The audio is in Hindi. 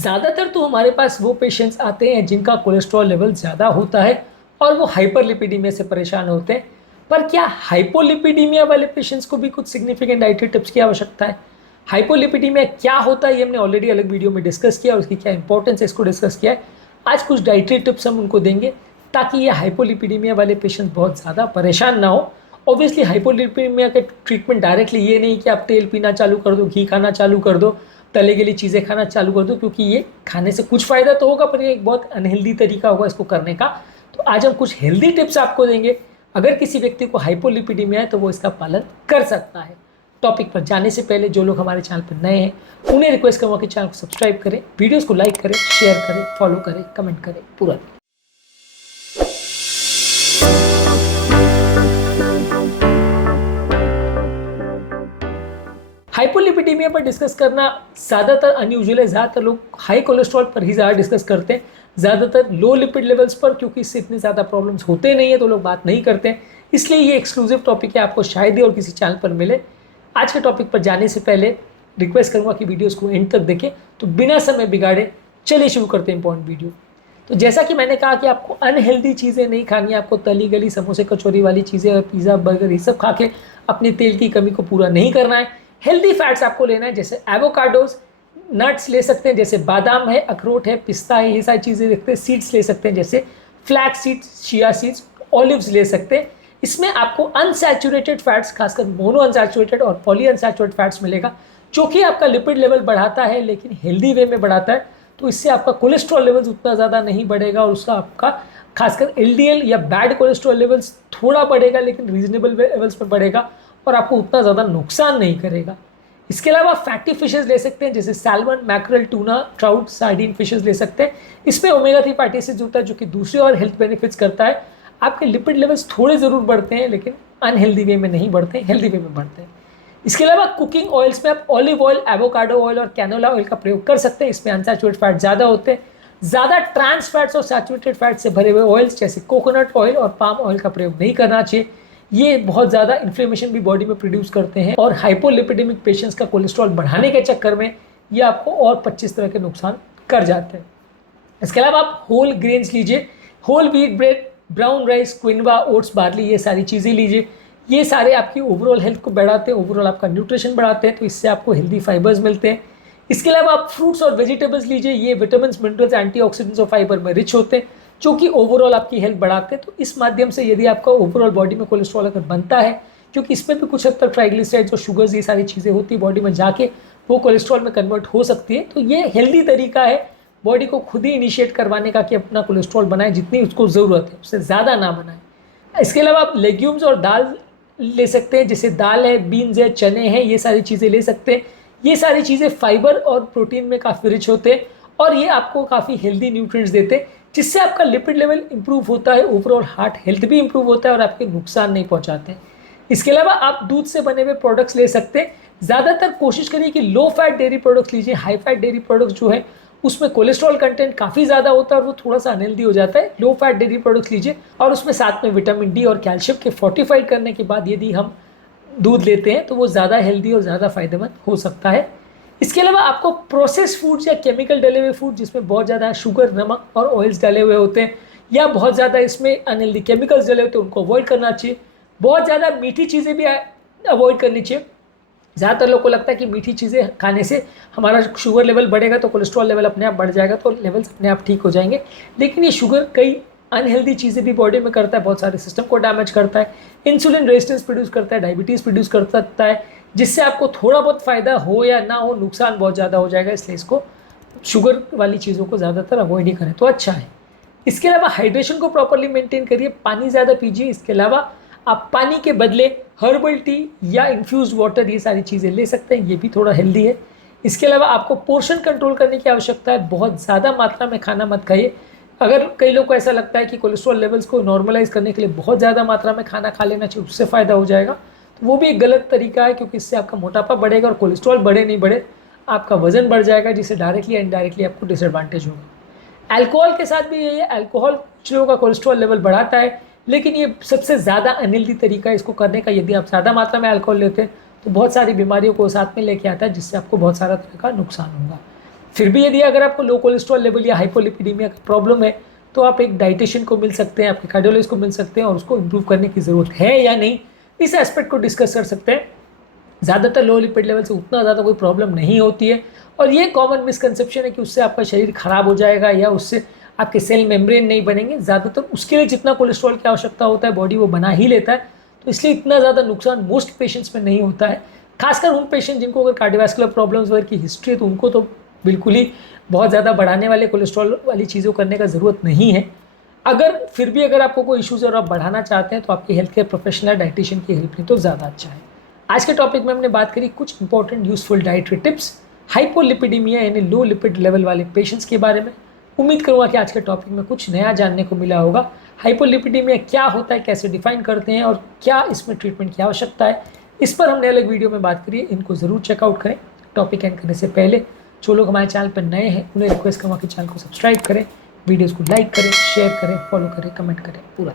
ज़्यादातर तो हमारे पास वो पेशेंट्स आते हैं जिनका कोलेस्ट्रॉल लेवल ज़्यादा होता है और वो हाइपरलिपिडीमिया से परेशान होते हैं। पर क्या हाइपोलिपिडीमिया वाले पेशेंट्स को भी कुछ सिग्निफिकेंट डाइटरी टिप्स की आवश्यकता है? हाइपोलिपिडीमिया क्या होता है ये हमने ऑलरेडी अलग वीडियो में डिस्कस किया और उसकी क्या इंपॉर्टेंस है इसको डिस्कस किया है। आज कुछ डाइटरी टिप्स हम उनको देंगे ताकि ये हाइपोलिपिडीमिया वाले पेशेंट्स बहुत ज़्यादा परेशान ना हो। ऑब्वियसली हाइपोलिपिडीमिया के ट्रीटमेंट डायरेक्टली ये नहीं कि आप तेल पीना चालू कर दो, घी खाना चालू कर दो, तले गली चीज़ें खाना चालू कर दो, क्योंकि ये खाने से कुछ फ़ायदा तो होगा पर ये एक बहुत अनहेल्दी तरीका होगा इसको करने का। तो आज हम कुछ हेल्दी टिप्स आपको देंगे, अगर किसी व्यक्ति को हाइपोलिपिडीमिया है तो वो इसका पालन कर सकता है। टॉपिक पर जाने से पहले जो लोग हमारे चैनल पर नए हैं उन्हें रिक्वेस्ट करूँगा कि चैनल को सब्सक्राइब करें, वीडियोज़ को लाइक करें, शेयर करें, फॉलो करें, कमेंट करें पूरा। हाइपोलिपिडीमिया पर डिस्कस करना ज़्यादातर अनयूजुअल है। ज़्यादातर लोग हाई कोलेस्ट्रॉल पर ही ज़्यादा डिस्कस करते हैं, ज़्यादातर लो लिपिड लेवल्स पर, क्योंकि इससे इतने ज़्यादा प्रॉब्लम्स होते नहीं है तो लोग बात नहीं करते हैं। इसलिए ये एक्सक्लूसिव टॉपिक है, आपको शायद ही और किसी चैनल पर मिले। आज के टॉपिक पर जाने से पहले रिक्वेस्ट करूँगा कि वीडियोज़ को एंड तक देखें। तो बिना समय बिगाड़े चलिए शुरू करते हैं इंपॉर्टेंट वीडियो। तो जैसा कि मैंने कहा कि आपको अनहेल्दी चीज़ें नहीं खानी है, आपको तली गली समोसे कचौरी वाली चीज़ें और पिज़्ज़ा बर्गर ये सब खा के अपनी तेल की कमी को पूरा नहीं करना है। हेल्दी फैट्स आपको लेना है, जैसे एवोकाडोज, नट्स ले सकते हैं जैसे बादाम है, अखरोट है, पिस्ता है, ये सारी चीज़ें देखते हैं। सीड्स ले सकते हैं जैसे flax seeds, chia seeds, olives ले सकते हैं। इसमें आपको अनसैचुरेटेड फैट्स, खासकर मोनो अनसैचुरेटेड और पॉली अनसैचुरेटेड फैट्स मिलेगा, जो कि आपका लिपिड लेवल बढ़ाता है लेकिन हेल्दी वे में बढ़ाता है। तो इससे आपका कोलेस्ट्रॉल लेवल्स उतना ज़्यादा नहीं बढ़ेगा और उसका आपका खासकर एलडीएल या बैड कोलेस्ट्रॉल लेवल्स थोड़ा बढ़ेगा लेकिन रीजनेबल लेवल्स पर बढ़ेगा और आपको उतना ज़्यादा नुकसान नहीं करेगा। इसके अलावा फैटी फिशेस ले सकते हैं जैसे salmon, mackerel, tuna, trout, sardine fishes ले सकते हैं। इसमें ओमेगा 3 फैटी एसिड्स होता है जो कि दूसरे और हेल्थ बेनिफिट्स करता है। आपके लिपिड लेवल्स थोड़े ज़रूर बढ़ते हैं लेकिन अनहेल्दी वे में नहीं बढ़ते हैं, हेल्दी वे में बढ़ते हैं। इसके अलावा कुकिंग ऑयल्स में आप ऑलिव ऑयल, एवोकाडो ऑयल और कैनोला ऑयल का प्रयोग कर सकते हैं। इसमें अनसैचुरेटेड फैट ज़्यादा होते हैं। ज़्यादा ट्रांस फैट्स और सैचुरेटेड फैट से भरे हुए ऑयल्स जैसे कोकोनट ऑयल और पाम ऑयल का प्रयोग नहीं करना चाहिए। ये बहुत ज़्यादा इन्फ्लेमेशन भी बॉडी में प्रोड्यूस करते हैं और हाइपोलिपिडेमिक पेशेंट्स का कोलेस्ट्रॉल बढ़ाने के चक्कर में ये आपको और 25 तरह के नुकसान कर जाते हैं। इसके अलावा आप होल ग्रेन्स लीजिए, whole wheat bread, brown rice, quinoa, oats, barley, ये सारी चीज़ें लीजिए। ये सारे आपकी ओवरऑल हेल्थ को बढ़ाते हैं, ओवरऑल आपका न्यूट्रिशन बढ़ाते हैं, तो इससे आपको हेल्दी फाइबर्स मिलते हैं। इसके अलावा आप फ्रूट्स और वेजिटेबल्स लीजिए, ये विटामिन, मिनरल्स, एंटीऑक्सीडेंट्स और फाइबर में रिच होते हैं जो कि ओवरऑल आपकी हेल्थ बढ़ाते हैं। तो इस माध्यम से यदि आपका ओवरऑल बॉडी में कोलेस्ट्रॉल अगर बनता है, क्योंकि इसमें भी कुछ हद तक ट्राइग्लिसराइड्स और शुगर्स ये सारी चीज़ें होती है बॉडी में जाके वो कोलेस्ट्रॉल में कन्वर्ट हो सकती है। तो ये हेल्दी तरीका है बॉडी को खुद ही इनिशिएट करवाने का कि अपना कोलेस्ट्रॉल बनाए जितनी उसको ज़रूरत है, उससे ज़्यादा ना बनाए। इसके अलावा आप लेग्यूम्स और दाल ले सकते हैं, जैसे दाल है, बीन्स है, चने हैं, ये सारी चीज़ें ले सकते हैं। ये सारी चीज़ें फाइबर और प्रोटीन में काफ़ी रिच होते हैं और ये आपको काफ़ी हेल्दी न्यूट्रिएंट्स देते हैं, जिससे आपका लिपिड लेवल इंप्रूव होता है, ओवरऑल हार्ट हेल्थ भी इंप्रूव होता है और आपके नुकसान नहीं पहुंचाते। इसके अलावा आप दूध से बने हुए प्रोडक्ट्स ले सकते हैं। ज़्यादातर कोशिश करिए कि लो फैट डेयरी प्रोडक्ट्स लीजिए। हाई फैट डेयरी प्रोडक्ट्स जो है उसमें कोलेस्ट्रॉल कंटेंट काफ़ी ज़्यादा होता है और वो थोड़ा सा अनहेल्दी हो जाता है। लो फैट डेयरी प्रोडक्ट्स लीजिए और उसमें साथ में विटामिन डी और कैल्शियम के फोर्टिफाइड करने के बाद यदि हम दूध लेते हैं तो वो ज़्यादा हेल्दी और ज़्यादा फायदेमंद हो सकता है। इसके अलावा आपको प्रोसेस फूड्स या केमिकल डले हुए फूड जिसमें बहुत ज़्यादा शुगर, नमक और ऑयल्स डले हुए होते हैं या बहुत ज़्यादा इसमें अनहेल्दी केमिकल्स डले होते हैं उनको अवॉइड करना चाहिए। बहुत ज़्यादा मीठी चीज़ें भी अवॉइड करनी चाहिए। ज़्यादातर लोगों को लगता है कि मीठी चीज़ें खाने से हमारा शुगर लेवल बढ़ेगा तो कोलेस्ट्रॉल लेवल अपने आप बढ़ जाएगा, तो लेवल्स अपने आप ठीक हो जाएंगे। लेकिन ये शुगर कई अनहेल्दी चीज़ें भी बॉडी में करता है, बहुत सारे सिस्टम को डैमेज करता है, इंसुलिन रेजिस्टेंस प्रोड्यूस करता है, डायबिटीज़ प्रोड्यूस कर सकता है, जिससे आपको थोड़ा बहुत फ़ायदा हो या ना हो नुकसान बहुत ज़्यादा हो जाएगा। इसलिए इसको शुगर वाली चीज़ों को ज़्यादातर अवॉइड ही करें तो अच्छा है। इसके अलावा हाइड्रेशन को प्रॉपरली मेंटेन करिए, पानी ज़्यादा पीजिए। इसके अलावा आप पानी के बदले हर्बल टी या इन्फ्यूज़्ड वाटर ये सारी चीज़ें ले सकते हैं, ये भी थोड़ा हेल्दी है। इसके अलावा आपको पोर्शन कंट्रोल करने की आवश्यकता है, बहुत ज़्यादा मात्रा में खाना मत खाइए। अगर कई लोग को ऐसा लगता है कि कोलेस्ट्रॉल लेवल्स को नॉर्मलाइज करने के लिए बहुत ज़्यादा मात्रा में खाना खा लेना चाहिए, उससे फ़ायदा हो जाएगा, तो वो भी एक गलत तरीका है, क्योंकि इससे आपका मोटापा बढ़ेगा और कोलेस्ट्रॉल बढ़े नहीं बढ़े आपका वजन बढ़ जाएगा, जिससे डायरेक्टली या इनडायरेक्टली आपको डिसएडवांटेज होगा। अल्कोहल के साथ भी यही है, अल्कोहल कुछ लोगों का कोलेस्ट्रॉल लेवल बढ़ाता है लेकिन ये सबसे ज़्यादा अनहेल्दी तरीका है इसको करने का। यदि आप ज़्यादा मात्रा में अल्कोहल लेते हैं तो बहुत सारी बीमारियों को साथ में लेके आता है, जिससे आपको बहुत सारा तरह का नुकसान होगा। फिर भी यदि अगर आपको लो कोलेस्ट्रॉल लेवल या हाइपोलिपिडीमिया का प्रॉब्लम है तो आप एक डाइटिशियन को मिल सकते हैं, आपके कार्डियोलॉजिस्ट को मिल सकते हैं और उसको इम्प्रूव करने की ज़रूरत है या नहीं, इस एस्पेक्ट को डिस्कस कर सकते हैं। ज़्यादातर लो लिपिड लेवल से उतना ज़्यादा कोई प्रॉब्लम नहीं होती है और ये कॉमन मिसकंसेप्शन है कि उससे आपका शरीर खराब हो जाएगा या उससे आपके सेल मेम्ब्रेन नहीं बनेंगे। ज़्यादातर उसके लिए जितना कोलेस्ट्रॉल की आवश्यकता होता है बॉडी वो बना ही लेता है, तो इसलिए इतना ज़्यादा नुकसान मोस्ट पेशेंट्स में नहीं होता है। खासकर उन पेशेंट जिनको अगर कार्डियोवैस्कुलर प्रॉब्लम्स वगैरह की हिस्ट्री है तो उनको तो बिल्कुल ही बहुत ज़्यादा बढ़ाने वाले कोलेस्ट्रॉल वाली चीज़ों करने का ज़रूरत नहीं है। अगर फिर भी अगर आपको कोई इश्यूज़ और आप बढ़ाना चाहते हैं तो आपकी हेल्थ केयर प्रोफेशनल डाइटिशियन की हेल्प लें तो ज़्यादा अच्छा है। आज के टॉपिक में हमने बात करी कुछ इंपॉर्टेंट यूजफुल डाइटरी टिप्स हाइपोलिपिडीमिया यानी लो लिपिड लेवल वाले पेशेंट्स के बारे में। उम्मीद करूँगा कि आज के टॉपिक में कुछ नया जानने को मिला होगा। हाइपोलिपिडीमिया क्या होता है, कैसे डिफाइन करते हैं और क्या इसमें ट्रीटमेंट की आवश्यकता है, इस पर हमने अलग वीडियो में बात करी है, इनको ज़रूर चेकआउट करें। टॉपिक एंड करने से पहले जो लोग हमारे चैनल पर नए हैं उन्हें रिक्वेस्ट करूँगा कि चैनल को सब्सक्राइब करें, वीडियोज़ को लाइक करें, शेयर करें, फॉलो करें, कमेंट करें, पूरा